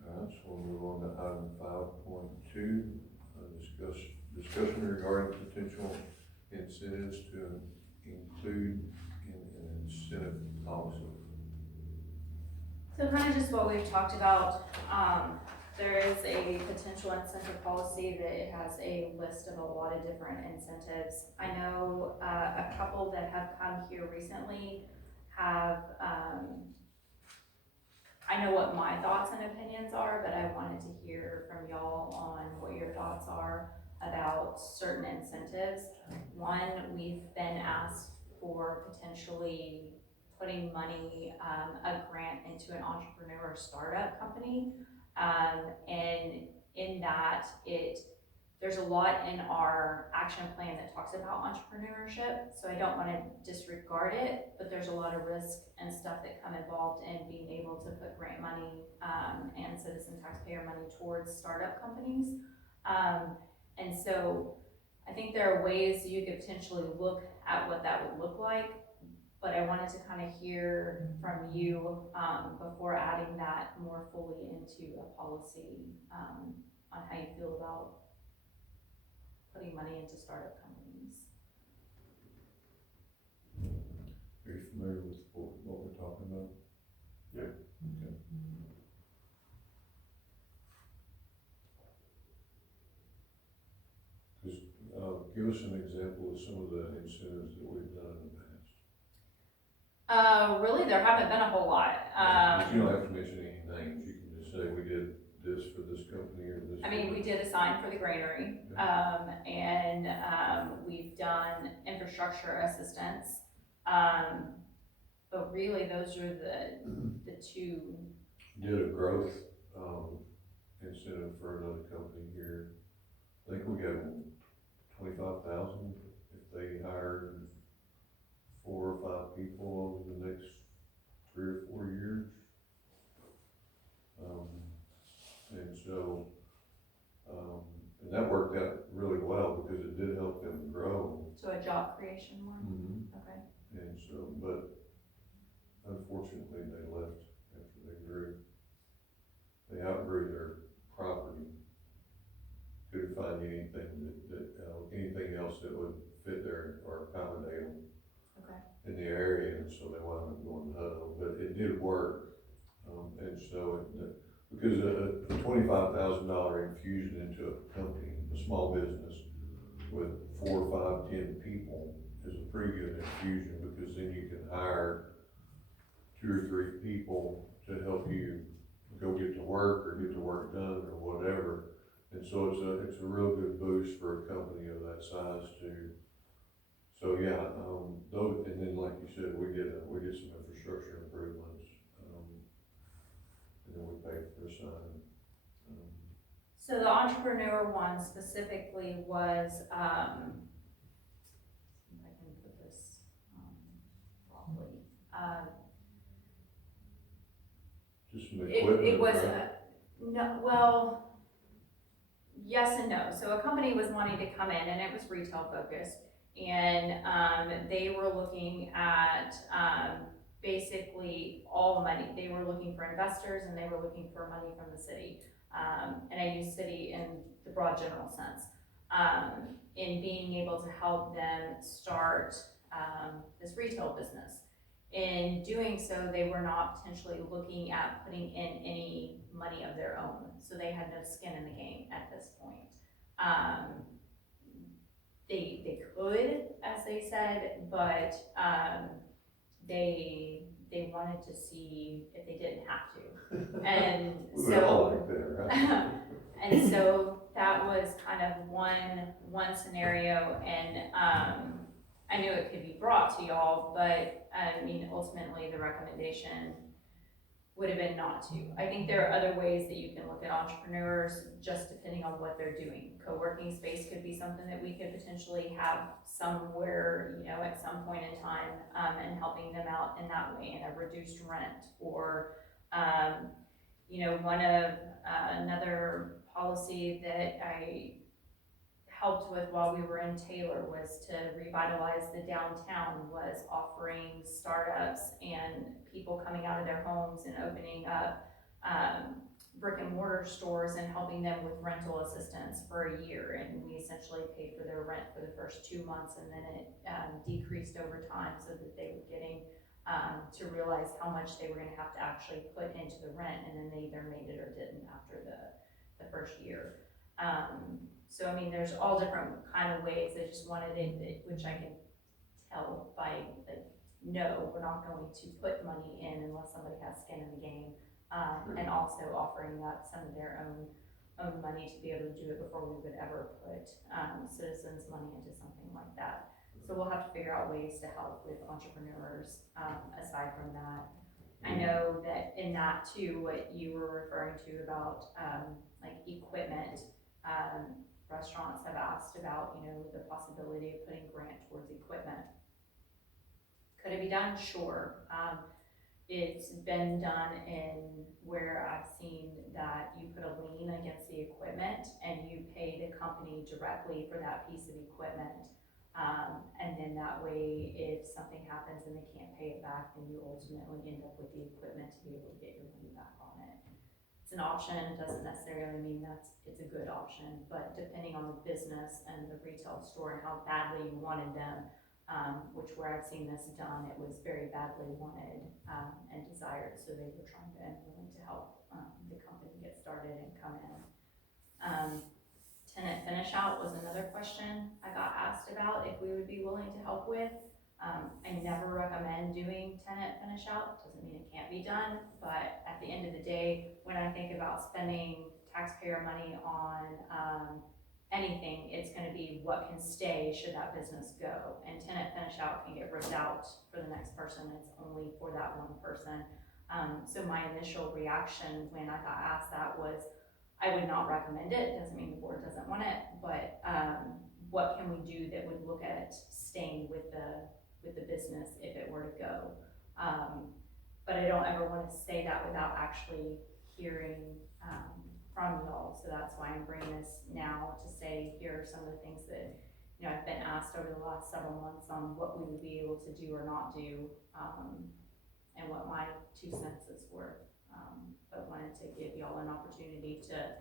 Alright, so we'll move on to item 5.2, discussion regarding potential incentives to include in an incentive policy. So kind of just what we've talked about, there is a potential incentive policy that it has a list of a lot of different incentives. I know a couple that have come here recently have, I know what my thoughts and opinions are, but I wanted to hear from y'all on what your thoughts are about certain incentives. One, we've been asked for potentially putting money, a grant into an entrepreneur startup company. And in that, it there's a lot in our action plan that talks about entrepreneurship, so I don't wanna disregard it, but there's a lot of risk and stuff that come involved in being able to put grant money, and citizen taxpayer money towards startup companies. And so I think there are ways you could potentially look at what that would look like, but I wanted to kind of hear from you, before adding that more fully into a policy, on how you feel about putting money into startup companies. Are you familiar with what we're talking about? Yeah. Okay. Just, give us an example of some of the incentives that we've done in the past. Really, there haven't been a whole lot. But you don't have to mention any names, you can just say we did this for this company or this. I mean, we did a sign for the granary, and we've done infrastructure assistance. But really, those are the two. Did a growth, incentive for another company here. I think we got 25,000 if they hired 4 or 5 people over the next 3 or 4 years. And so, and that worked out really well because it did help them grow. So a job creation one? Mm-hmm. Okay. And so, but unfortunately they left after they grew. They outgrew their property. Couldn't find anything anything else that would fit there or accommodate them. Okay. In the area, and so they wound up going to Hutto, but it did work. And so, because a $25,000 infusion into a company, a small business with 4, 5, 10 people is a pretty good infusion, because then you can hire 2 or 3 people to help you go get to work or get the work done or whatever. And so it's a real good boost for a company of that size too. So yeah, those, and then like you said, we did some infrastructure improvements, and then we paid for a sign. So the entrepreneur one specifically was, see if I can put this, properly. Just some equipment, It was, right? no, well, yes and no. So a company was wanting to come in, and it was retail focused, and they were looking at basically all money. They were looking for investors, and they were looking for money from the city. And I use city in the broad general sense, in being able to help them start this retail business. In doing so, they were not potentially looking at putting in any money of their own, so they had no skin in the game at this point. They could, as they said, but they wanted to see if they didn't have to, and We would all so like that, right? and so that was kind of one scenario, and I knew it could be brought to y'all, but I mean, ultimately, the recommendation would have been not to. I think there are other ways that you can look at entrepreneurs, just depending on what they're doing. Co-working space could be something that we could potentially have somewhere, you know, at some point in time, and helping them out in that way, in a reduced rent, or, you know, one of, another policy that I helped with while we were in Taylor was to revitalize the downtown, was offering startups and people coming out of their homes and opening up brick and mortar stores and helping them with rental assistance for a year. And we essentially paid for their rent for the first 2 months, and then it decreased over time, so that they were getting to realize how much they were gonna have to actually put into the rent, and then they either made it or didn't after the first year. So I mean, there's all different kind of ways. I just wanted it, which I can tell by, like, no, we're not going to put money in unless somebody has skin in the game. And also offering up some of their own money to be able to do it before we would ever put citizens' money into something like that. So we'll have to figure out ways to help with entrepreneurs aside from that. I know that in that too, what you were referring to about like equipment, restaurants have asked about, you know, the possibility of putting grant towards equipment. Could it be done? Sure. It's been done in where I've seen that you put a lien against the equipment and you pay the company directly for that piece of equipment. And then that way, if something happens and they can't pay it back, then you ultimately end up with the equipment to be able to get your money back on it. It's an option, it doesn't necessarily mean it's a good option, but depending on the business and the retail store and how badly you wanted them, which where I've seen this done, it was very badly wanted, and desired, so they were trying to and willing to help, the company get started and come in. Tenant finish out was another question I got asked about, if we would be willing to help with. I never recommend doing tenant finish out, doesn't mean it can't be done, but at the end of the day, when I think about spending taxpayer money on, anything, it's gonna be what can stay should that business go. And tenant finish out can get ripped out for the next person, it's only for that one person. So my initial reaction when I got asked that was, I would not recommend it, doesn't mean the board doesn't want it, but, what can we do that would look at staying with the business if it were to go? But I don't ever wanna say that without actually hearing, from y'all, so that's why I'm bringing this now to say, here are some of the things that, you know, I've been asked over the last several months on what we would be able to do or not do, and what my 2 cents is worth. But wanted to give y'all an opportunity to,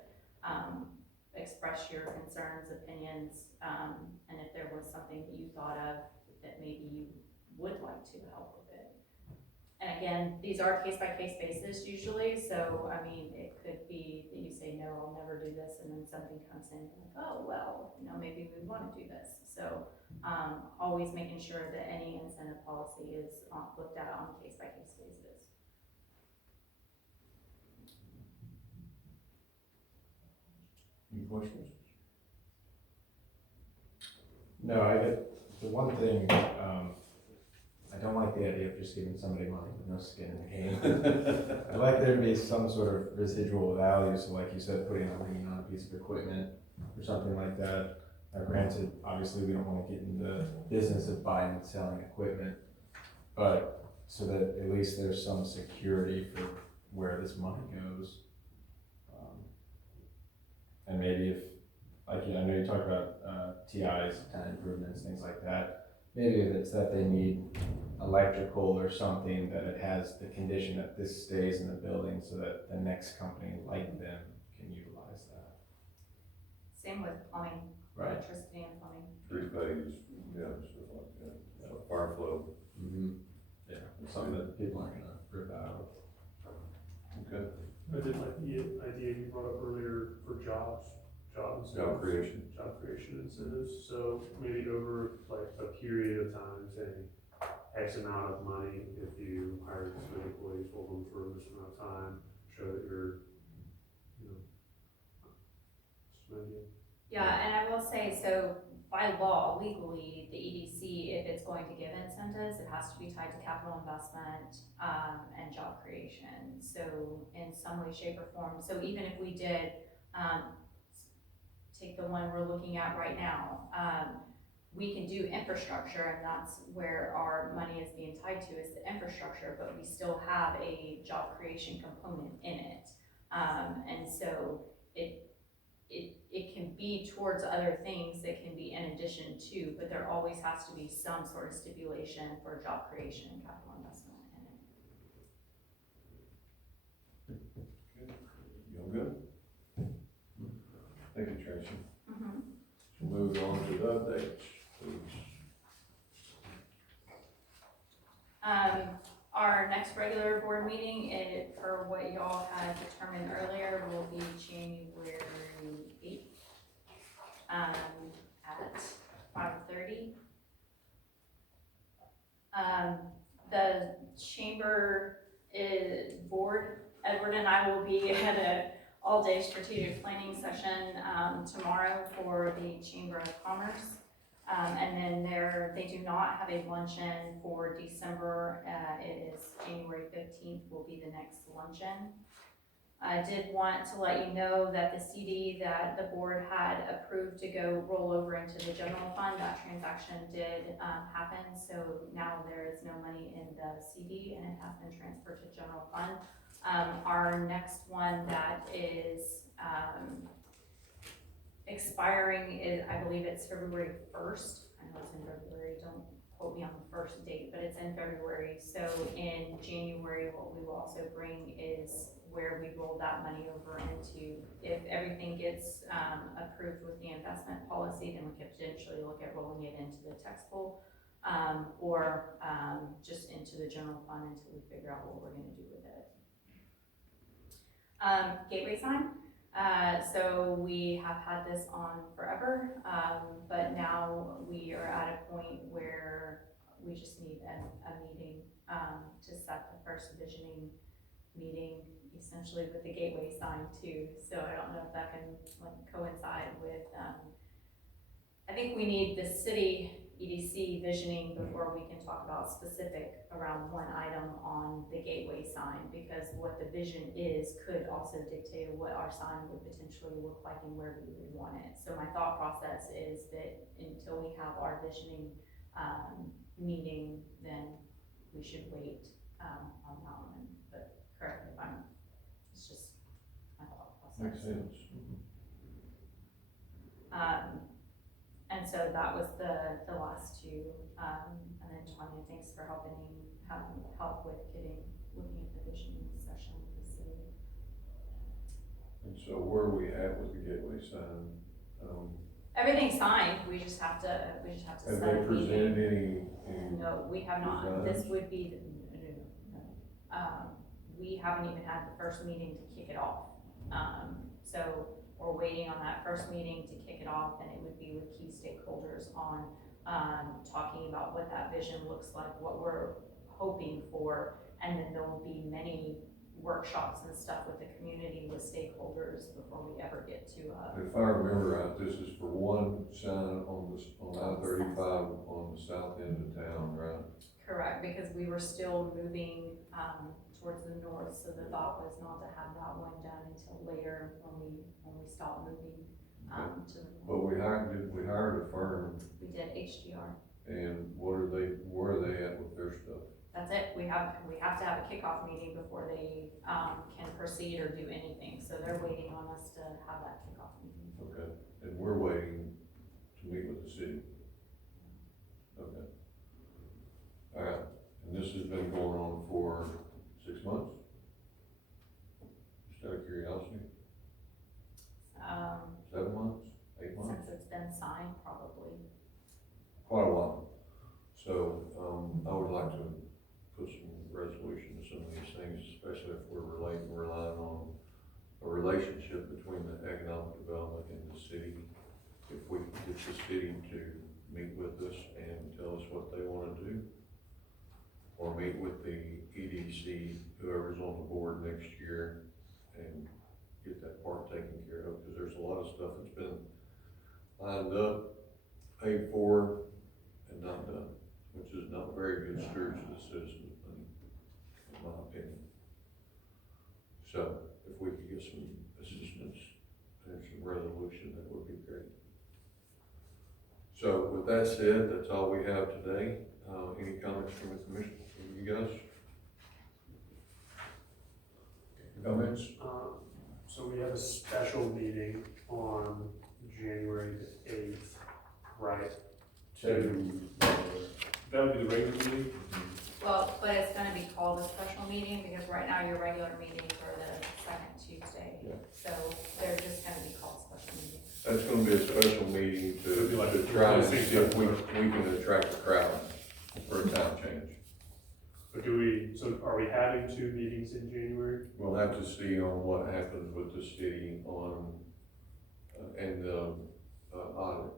express your concerns, opinions, and if there was something that you thought of that maybe you would like to help with it. And again, these are case-by-case basis usually, so, I mean, it could be that you say, no, I'll never do this, and then something comes in, like, oh, well, you know, maybe we want to do this. So, always making sure that any incentive policy is looked at on a case-by-case basis. Any questions? No, the one thing, I don't like the idea of just giving somebody money with no skin in the game. I'd like there to be some sort of residual value, so like you said, putting a lien on a piece of equipment or something like that. Now granted, obviously we don't wanna get in the business of buying and selling equipment, but so that at least there's some security for where this money goes. And maybe if, like, I know you talked about TIs, tenant improvements, things like that. Maybe if it's that they need electrical or something, that it has the condition that this stays in the building so that the next company like them can utilize that. Same with plumbing, Right. electricity and plumbing. 3-phase, yeah, stuff like that, fire flow. Mm-hmm. Yeah, something that people aren't gonna rip out. Okay. I did like the idea you brought up earlier for job creation incentives, so maybe over like a period of time, saying X amount of money, if you hire this many employees, hold them for this amount of time, show that you're, you know, just an idea. Yeah, and I will say, so by law, legally, the EDC, if it's going to give incentives, it has to be tied to capital investment, and job creation. So in some way, shape, or form, so even if we did, take the one we're looking at right now, we can do infrastructure, and that's where our money is being tied to, is the infrastructure, but we still have a job creation component in it. And so it can be towards other things that can be in addition to, but there always has to be some sort of stipulation for job creation and capital investment in it. You all good? Thank you, Tracy. Mm-hmm. We'll move on to the updates, please. Our next regular board meeting, per what y'all had determined earlier, will be January 8th, at 5:30. The chamber board, Edward and I will be at a all-day strategic planning session, tomorrow for the Chamber of Commerce. And then they do not have a luncheon for December. It is January 15th will be the next luncheon. I did want to let you know that the CD that the board had approved to go roll over into the general fund, that transaction did happen. So now there is no money in the CD and it has been transferred to general fund. Our next one that is expiring is, I believe it's February 1st. I know it's in February, don't quote me on the first date, but it's in February. So in January, what we will also bring is where we roll that money over into, if everything gets approved with the investment policy, then we could potentially look at rolling it into the tax pool, or just into the general fund until we figure out what we're gonna do with it. Gateway sign. So we have had this on forever, but now we are at a point where we just need a meeting to set the first visioning meeting, essentially with the gateway sign too. So I don't know if that can coincide with, I think we need the city EDC visioning before we can talk about specific around one item on the gateway sign, because what the vision is could also dictate what our sign would potentially look like and where we would want it. So my thought process is that until we have our visioning meeting, then we should wait on that one. But correct me if I'm, it's just my thought process. Makes sense. And so that was the last two, and then Tanya, thanks for helping help with looking at the visioning session with the city. And so where are we at with the gateway sign? Everything's signed, we just have to Have set they a meeting. presented any? No, we have not, this would be, we haven't even had the first meeting to kick it off. So we're waiting on that first meeting to kick it off, and it would be with key stakeholders on talking about what that vision looks like, what we're hoping for, and then there will be many workshops and stuff with the community, with stakeholders before we ever get to If I remember right, this is for one sign on I-35 on the south end of town, right? Correct, because we were still moving towards the north, so the thought was not to have that one done until later when we stopped moving to the But north. we hired a firm, We did HDR. and where are they at with their stuff? That's it. We have to have a kickoff meeting before they can proceed or do anything. So they're waiting on us to have that kickoff meeting. Okay, and we're waiting to meet with the city. Okay. All right, and this has been going on for 6 months? Just out of curiosity? 7 months? 8 months? Since it's been signed, probably. Quite a while. So, I would like to put some resolution to some of these things, especially if we're relying on a relationship between the economic development and the city. If we can get the city to meet with us and tell us what they wanna do, or meet with the EDC, whoever's on the board next year, and get that part taken care of, because there's a lot of stuff that's been lined up, paid for, and not done, which is not very good stewards of the citizens' money, in my opinion. So, if we could get some assistance and some resolution, that would be great. So, with that said, that's all we have today. Any comments from the commission, from you guys? Comments? So we have a special meeting on January the 8th, right? That would be the regular meeting? Well, but it's gonna be called a special meeting because right now your regular meetings are the second Tuesday. Yeah. So they're just gonna be called special meetings. That's gonna be a special meeting It'd be like to try and see if we can attract a crowd for a time change. But so are we having 2 meetings in January? We'll have to see on what happens with the city on, and the audit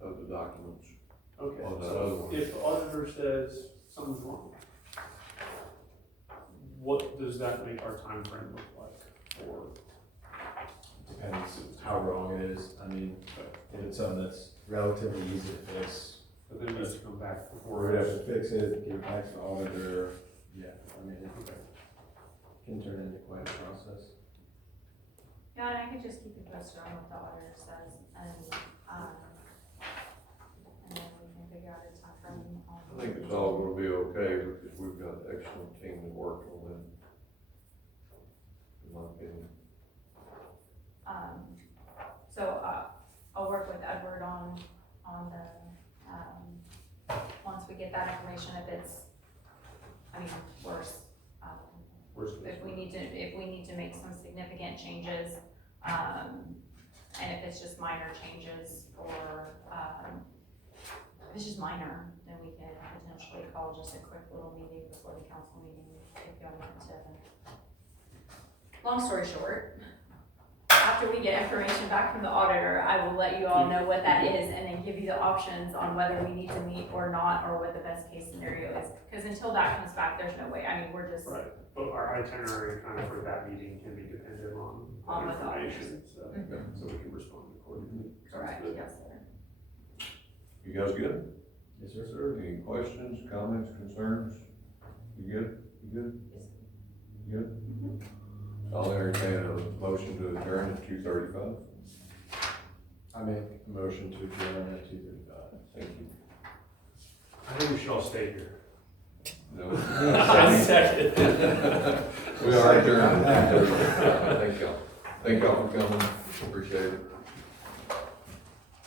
of the documents. Okay, On that other so one. if the auditor says something's wrong, what does that make our time frame look like? Or, Depends how wrong it is. I mean, if it's something that's relatively easy to fix, but then it needs to come back or before we'd us? have to fix it, give it back to the auditor. Yeah, I mean, it can turn into quite a process. could just keep you posted on what the auditor says, and then we can figure out a time frame on. I think it's all gonna be okay because we've got an excellent team that worked on that. In my opinion. So, I'll work with Edward on the, once we get that information, if it's, I mean, worse. If we need to make some significant changes, and if it's just minor changes, or, if it's just minor, then we can potentially call just a quick little meeting before the council meeting, if y'all want to. Long story short, after we get information back from the auditor, I will let you all know what that is, and then give you the options on whether we need to meet or not, or what the best case scenario is, because until that comes back, there's no way, I mean, we're just. Right, but our itinerary kind of for that meeting can be dependent on On what the information, so, so we can respond accordingly. Correct, yes, sir. You guys good? Yes, sir. Sir, any questions, comments, concerns? You good? You good? You good? I'll entertain a motion to adjourn at 2:35. I make a motion to adjourn at 2:35. Thank you. I think we should all stay here. No. Second. We are adjourned at 2:35. Thank y'all. Thank y'all for coming. Appreciate it.